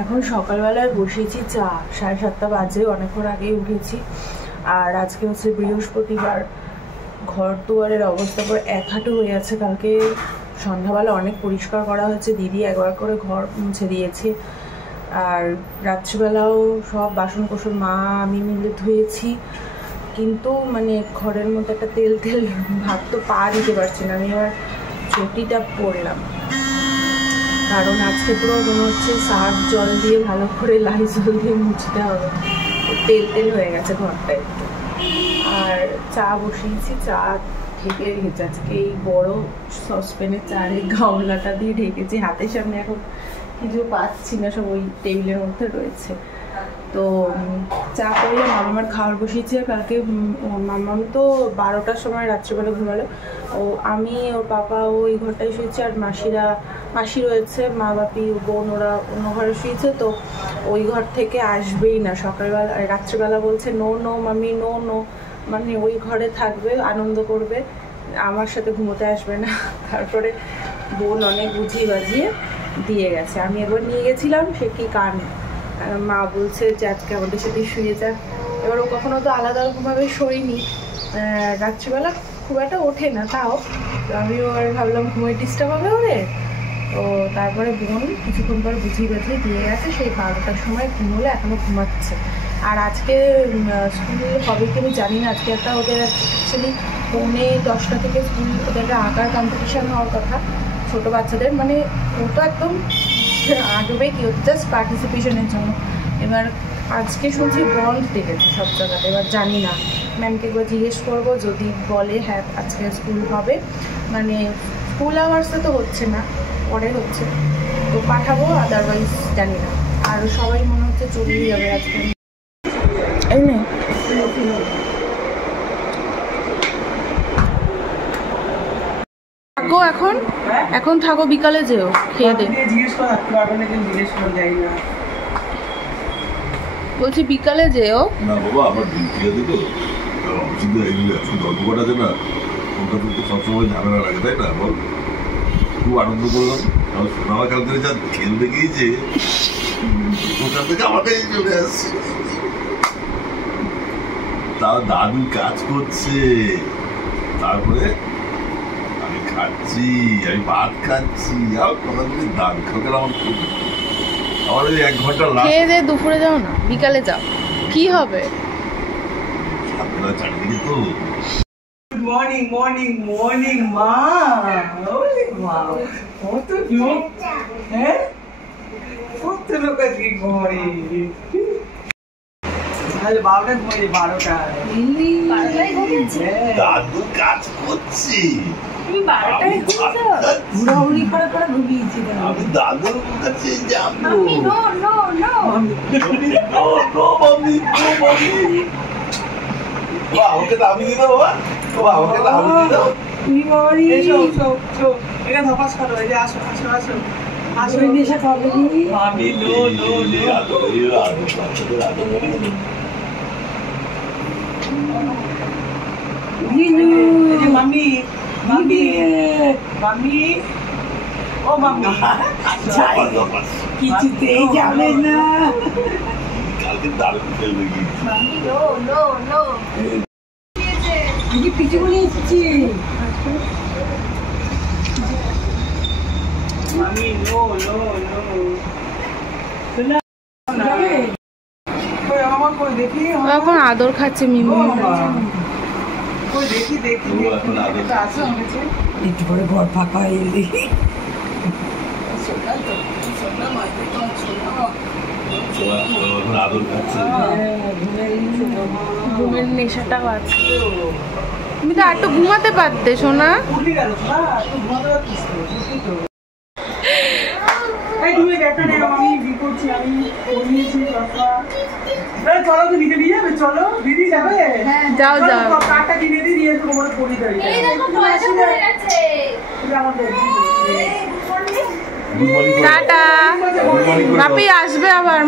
এখন সকালবেলায় বসেছি চা, 7:30 বাজে, অনেকক্ষণ আগেই উঠেছি। আর আজকে হচ্ছে বৃহস্পতিবার, ঘর দুয়ারের অবস্থা পুরো এক হাঁটু হয়ে আছে। কালকে সন্ধ্যাবেলা অনেক পরিষ্কার করা হয়েছে, দিদি একবার করে ঘর মুছে দিয়েছে। আর রাত্রিবেলাও সব বাসন কোসন মা আমি মিলে ধুয়েছি, কিন্তু মানে ঘরের মধ্যে একটা তেল তেল ভাব তো পা দিতে পারছি না। আমি এবার চটিটা পরলাম, কারণ আজকে পুরো মনে হচ্ছে সার্ফ জল দিয়ে ভালো করে লাইজল দিয়ে মুছতে হবে, তেল তেল হয়ে গেছে ঘরটা একটু। আর চা বসিয়েছি, চা ঢেকে রেখেছি। আজকে এই বড় সসপ্যানের চায়ের গামলাটা দিয়ে ঢেকেছি, হাতের সামনে এখন কিছু পাচ্ছি না, সব ওই টেবিলের মধ্যে রয়েছে। তো চা করলাম, মামার খাবার বসিয়েছে। কালকে মামাম তো 12টার সময় রাত্রিবেলা ঘুমালো। আমি ওর পাপা ওই ঘরটায় শুয়েছে, আর মাসি রয়েছে, মা বাপি বোন ওরা অন্য ঘরে শুয়েছে। তো ওই ঘর থেকে আসবেই না সকালবেলা, রাত্রিবেলা বলছে নো নো মামি নো নো, মানে ওই ঘরে থাকবে, আনন্দ করবে, আমার সাথে ঘুমোতে আসবে না। তারপরে বোন অনেক বুঝিয়ে বাজিয়ে দিয়ে গেছে। আমি একবার নিয়ে গেছিলাম, সে কি কান, মা বলছে যে আজকে আমাদের সাথে শুয়ে যাক। এবার ও কখনো তো আলাদা রকমভাবে শোয়নি, রাত্রিবেলা খুব একটা ওঠে না, তাও আমিও আর ভাবলাম ঘুমের ডিস্টার্ব হবে ওরে। তো তারপরে বোন কিছুক্ষণ পর বুঝিয়ে বাজিয়ে দিয়ে গেছে, সেই 12টার সময় ঘুমোলে এখনও ঘুমাচ্ছে। আর আজকে স্কুল হবে কি আমি জানি না, আজকে একটা ওদের অ্যাকচুয়ালি 9:30 থেকে স্কুল, ওদের একটা আঁকার কম্পিটিশান হওয়ার কথা ছোটো বাচ্চাদের, মানে ও তো একদম আঁকবে কি, জাস্ট পার্টিসিপেশনের জন্য। এবার আজকে শুনছি বন্ধ দেখেছে সব জায়গাতে, এবার জানি না, ম্যামকে একবার জিজ্ঞেস করবো, যদি বলে হ্যাঁ আজকে স্কুল হবে, মানে স্কুল আওয়ার্সে তো হচ্ছে না, পরে হচ্ছে, তো পাঠাবো, আদারওয়াইজ জানি না। আর সবাই মনে হচ্ছে চলেই যাবে আজকে। এই নে থাকো, এখন থাকো, বিকালে যেও, খেয়ে দে। বলছি বিকালে যেও না বাবা, আমার ডিউটি আছে তো অফিসে এখন গল্প করাতে না, কলকাতা তো সবসময় ঝামেলা লাগে, তাই না বল? খুব আনন্দ করলাম। সোনামা কালকে যা খেলতে গিয়েছে, ওখান থেকে আমার কাছে চলে আসছে, তার দাদু কাজ করছে, তারপরে আমি খাচ্ছি, আমি ভাত খাচ্ছি, আর কথা বলি দাদু খাওয়ার আমার খুব, আমার ওই 1 ঘন্টা খেয়ে দে, দুপুরে যাও না, বিকালে যাও, কি হবে? চারিদিকে তো মর্নিং মর্নিং মর্নিং মা, কত লোক, হ্যাঁ কত লোক আজকে ঘরে। তাহলে 12টা ঘুমিয়ে, 12টা দাদু কাজ করছি, ঘুরাঘুরি করে করে ঘুমিয়েছি। আমি দাদুর কাছে যাবো। আমাকে তো আমি দিয়ে দেবো, আমাকে তো আমি দিয়ে দেবো। এখানে ধপাস করো, এই যে আসো আসো আসো আসো, নেশা খাবে আমি no no no mummy mummy mummy, ও মাম্মি কিছুতেই যাবে না, কালকে দারুণ খেলবে কি মাম্মি নো নো নো, দিদি পিঠে বলে এসেছি, মাম্মি নো নো নো, এখন আদর খাচ্ছে মিমি, দেখি দেখি একটু করে ঘর ফাঁকা হয়ে দেখি। আদর খাচ্ছে, ঘুমের নেশাটাও আছে। তুমি তো একটু ঘুমাতে পারতে সোনা। চলো তো দিদি নিয়ে যাবে, চলো দিদি যাবে, যাও যাও, কার্ডটা কিনে দিয়ে তোমার পরি দাঁড়িয়ে টাটা। বাপি আসবে আবার,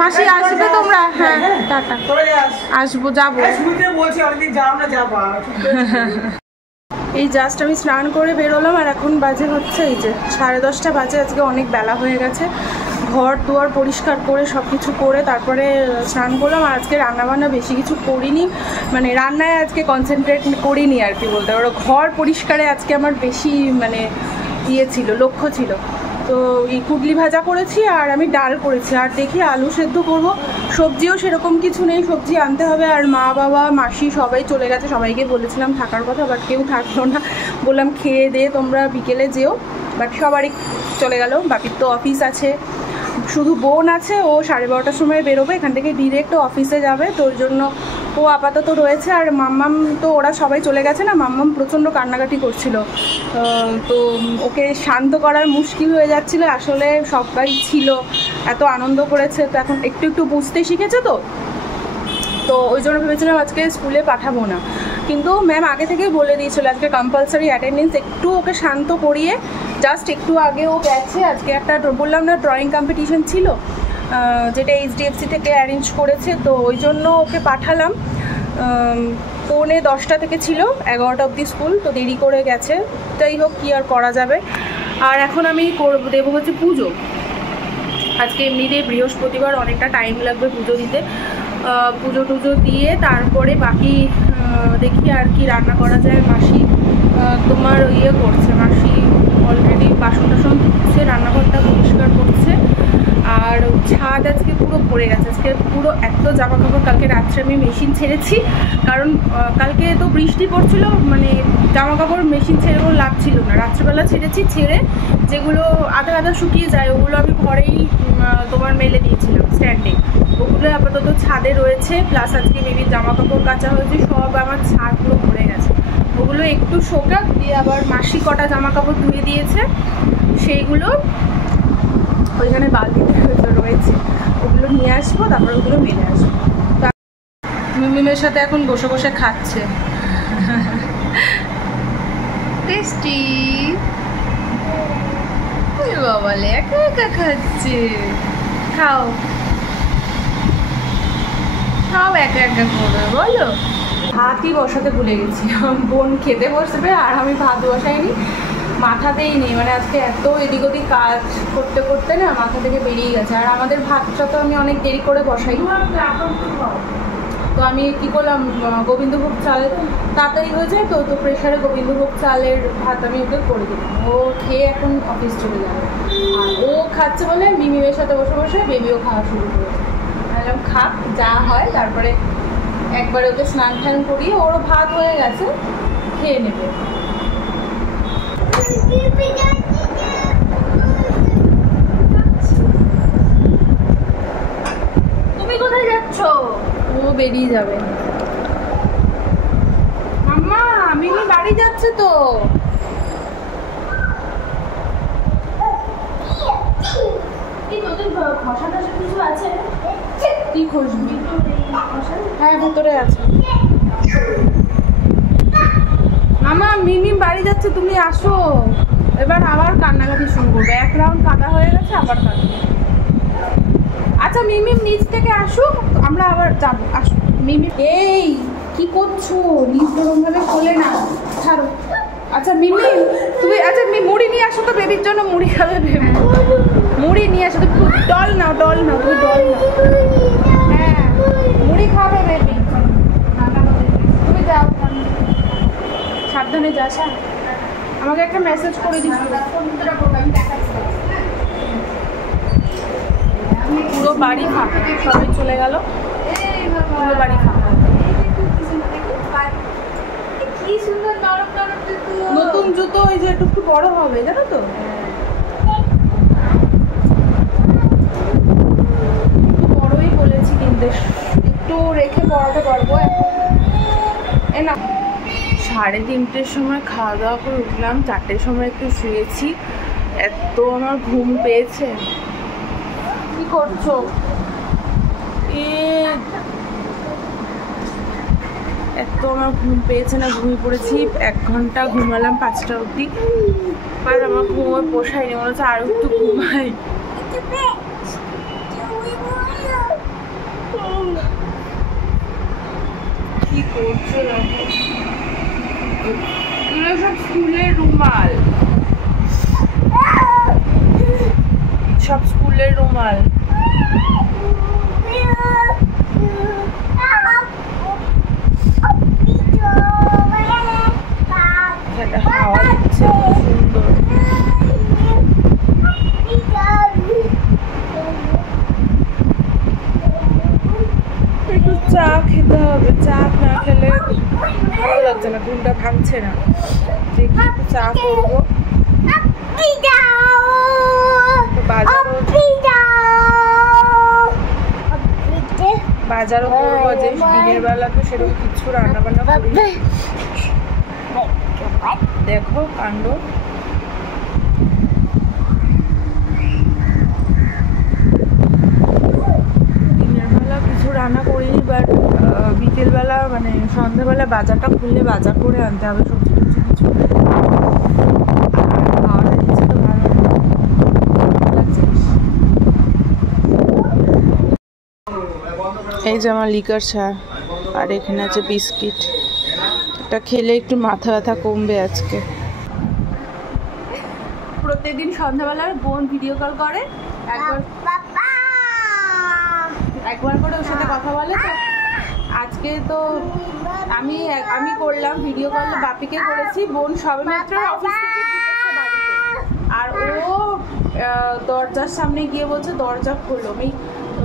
মাসি আসবে, তোমরা হ্যাঁ টাটা, আসবো, যাবো। এই জাস্ট আমি স্নান করে বেরোলাম, আর এখন বাজে হচ্ছে এই যে 10:30 বাজে। আজকে অনেক বেলা হয়ে গেছে, ঘর দুয়ার পরিষ্কার করে সব কিছু করে তারপরে স্নান করলাম। আর আজকে রান্নাবান্না বেশি কিছু করিনি, মানে রান্নায় আজকে কনসেন্ট্রেট করিনি আর কি বলতে পারো। ঘর পরিষ্কারে আজকে আমার বেশি মানে ইয়ে ছিল, লক্ষ্য ছিল। তো এই কুটলি ভাজা করেছি আর আমি ডাল করেছি, আর দেখি আলু সেদ্ধ করব। সবজিও সেরকম কিছু নেই, সবজি আনতে হবে। আর মা বাবা মাসি সবাই চলে গেছে, সবাইকে বলেছিলাম থাকার কথা, বাট কেউ থাকলো না। বললাম খেয়ে দিয়ে তোমরা বিকেলে যেও, বাট সবারই চলে গেল। বাপির তো অফিস আছে, শুধু বোন আছে, ও 12:30টার সময় বেরোবে এখান থেকে, ডিরেক্ট অফিসে যাবে। তো ওই জন্য ও আপাতত রয়েছে। আর মাম্মাম তো ওরা সবাই চলে গেছে না, মাম্মাম প্রচণ্ড কান্নাকাটি করছিল। তো ওকে শান্ত করার মুশকিল হয়ে যাচ্ছিলো। আসলে সবাই ছিল, এত আনন্দ করেছে, তো এখন একটু একটু বুঝতে শিখেছে। তো ওই জন্য ভেবেছিলাম আজকে স্কুলে পাঠাবো না, কিন্তু ম্যাম আগে থেকেই বলে দিয়েছিল আজকে কম্পালসারি অ্যাটেন্ডেন্স। একটু ওকে শান্ত করিয়ে জাস্ট একটু আগে ও গেছে। আজকে একটা বললাম না ড্রয়িং কম্পিটিশন ছিল, যেটা HDFC থেকে অ্যারেঞ্জ করেছে, তো ওই জন্য ওকে পাঠালাম। 9:45 থেকে ছিল, 11টা অবধি স্কুল, তো দেরি করে গেছে। যাই হোক, কী আর করা যাবে। আর এখন আমি দেবো হচ্ছে পুজো। আজকে এমনিতেই বৃহস্পতিবার, অনেকটা টাইম লাগবে পুজো দিতে। পুজো টুজো দিয়ে তারপরে বাকি দেখি আর কি রান্না করা যায়। মাসি তোমার ইয়ে করছে, মাসি অলরেডি বাসন টাসন ধুচ্ছে, রান্নাঘরটা পরিষ্কার করছে। আর ছাদ আজকে পুরো ভরে গেছে, আজকে পুরো এত জামা কাপড়। কালকে রাত্রে আমি মেশিন ছেড়েছি, কারণ কালকে তো বৃষ্টি পড়ছিল, মানে জামা কাপড় মেশিন ছেড়ে কোনো লাভ ছিল না। রাত্রেবেলা ছেড়েছি, ছেড়ে যেগুলো আধা আধা শুকিয়ে যায় ওগুলো আমি ঘরেই তোমার মেলে দিয়েছিলাম স্ট্যান্ডে। ওগুলো আপাতত ছাদে রয়েছে, প্লাস আজকে বেবির জামা কাপড় কাচা হয়েছে, সব আমার ছাদ পুরো ভরে গেছে। ওগুলো একটু শোকাক দিয়ে আবার মাসি কটা জামা কাপড় ধুয়ে দিয়েছে, সেইগুলো ওইখানে বালতিতে রয়েছে, ওগুলো নিয়ে আসবো, তারপর ওগুলো মেলে আসবো। মিমিমের সাথে এখন বসে বসে খাচ্ছে। টেস্টি বাবালে, একা একা খাচ্ছে। খাও খাও, একা একা করবে বলো। ভাতই বসাতে ভুলে গেছি, বোন খেতে বসবে আর আমি ভাত বসাইনি, মাথাতেই নেই। মানে আজকে এত এদিক ওদিক কাজ করতে করতে না মাথা থেকে বেরিয়ে গেছে। আর আমাদের ভাতটা তো আমি অনেক দেরি করে বসাই, তো আমি কি করলাম, গোবিন্দভোগ চাল তাড়াতাড়ি হয়ে যায়, তো প্রেশারে গোবিন্দভোগ চালের ভাত আমি ওকে করে দিলাম। ও খেয়ে এখন অফিস চলে যাবে। আর ও খাচ্ছে বলে মিমিমের সাথে বসে বসে বেবিও খাওয়া শুরু করেছে। বললাম খাক, যা হয়, তারপরে একবারে ওকে স্নান টান করিয়ে ওরও ভাত হয়ে গেছে, খেয়ে নেবে। তুমি কোথায় যাচ্ছ? ও বেরিয়ে যাবে। মাম্মা মিমি বাড়ি যাচ্ছে তো। খসা টসা কিছু আছে? কি খুঁজবি? হ্যাঁ ভেতরে আছে। মামা মিমি বাড়ি যাচ্ছে, তুমি আসো। এবার আবার কান্নাকাটি শুরু করবে, এক রাউন্ড কাদা হয়ে গেছে, আবার কাঁদবে। আচ্ছা মিমি নিচ থেকে আসুক, আমরা আবার যাবো। আসো মিমি। এই কি করছো? নিচ ওরকমভাবে খোলে না, ছাড়ো। আচ্ছা মিমি তুমি, আচ্ছা মুড়ি নিয়ে আসো তো, বেবির জন্য মুড়ি খাবে বেবি। মুড়ি নিয়ে আসো, তুমি ডল নাও, ডল নাও, তুমি ডল নাও। হ্যাঁ মুড়ি খাবে বেবি, তুমি যাও, সাবধানে যাস। হ্যাঁ আমাকে একটা মেসেজ করে দিস। পুরো বাড়ি ফাঁকা, সবাই চলে গেল, পুরো বাড়ি ফাঁকা। নতুন জুতো ওই যে একটু বড় হবে, জানো তো, বড়ই বলেছি কিনতে, একটু রেখে পড়াতে পারবো এখন। এ না 3:30টার সময় খাওয়া দাওয়া করে উঠলাম, 4টের সময় একটু শুয়েছি, এত আমার ঘুম পেয়েছে। কি করছো? এত আমার ঘুম পেয়েছে না, ঘুমিয়ে পড়েছি। 1 ঘন্টা ঘুমালাম 5টা অবধি, আর আমার ঘুমে পোষায়নি, মনে হচ্ছে আরো একটু ঘুমাই। কি করছো? এগুলো সব স্কুলের রুমাল, সব স্কুলের রুমাল। মাল। হাওয়া দিচ্ছে সুন্দর। একটু চা খেতে হবে, চা না খেলে ভালো লাগছে না, ঘুমটা ভাঙছে না। দেখি একটু চা করবো। বাজারও করবো, যে দিনের বেলা তো সেরকম কিছু রান্না বান্না করি। দেখো কাণ্ড। দিনের বেলা কিছু রান্না করিনি, বাট বিকেলবেলা মানে সন্ধ্যাবেলা বাজারটা খুললে বাজার করে আনতে হবে, সবজি টবজি কিছু। আর খাওয়াটা দিচ্ছে তো ভালো লাগছে। এই যে আমার লিকার চা, আর এখানে আছে বিস্কিট। এটা খেলে একটু মাথা ব্যথা কমবে আজকে। প্রত্যেকদিন সন্ধ্যাবেলা বোন ভিডিও কল করে, একবার করে ওর সাথে কথা বলে। তো আজকে তো আমি করলাম ভিডিও কল, বাপিকে করেছি। বোন সবেমাত্র অফিস থেকে ঢুকেছে বাড়িতে, আর ও দরজার সামনে গিয়ে বলছে দরজা খোলো। আমি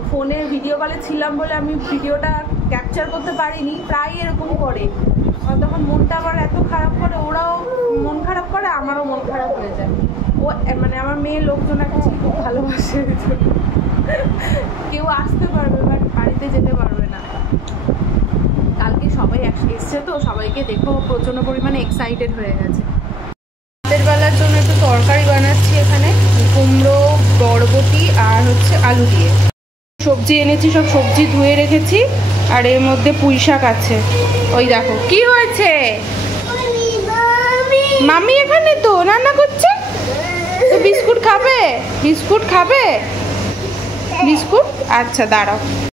ফোনে ভিডিও কলে ছিলাম বলে আমি ভিডিওটা ক্যাপচার করতে পারিনি। প্রায় এরকম করে, তখন মনটা আবার এত খারাপ করে, ওরাও মন খারাপ করে, আমারও মন খারাপ হয়ে যায়। ও মানে আমার মেয়ে লোকজন একটা খুব ভালোবাসে, কেউ আসতে পারবে বাট বাড়িতে যেতে পারবে না। কালকে সবাই এসছে তো, সবাইকে দেখো প্রচণ্ড পরিমাণে এক্সাইটেড হয়ে গেছে। রাতের বেলার জন্য একটু তরকারি বানাচ্ছি, এখানে কুমড়ো, বরবটি আর হচ্ছে আলু দিয়ে সবজি এনেছি। সব সবজি ধুয়ে রেখেছি, আর এর মধ্যে পুঁই শাক আছে। ওই দেখো কি হয়েছে, মামি এখানে তো রান্না করছে। তো বিস্কুট খাবে? বিস্কুট খাবে? বিস্কুট, আচ্ছা দাঁড়াও।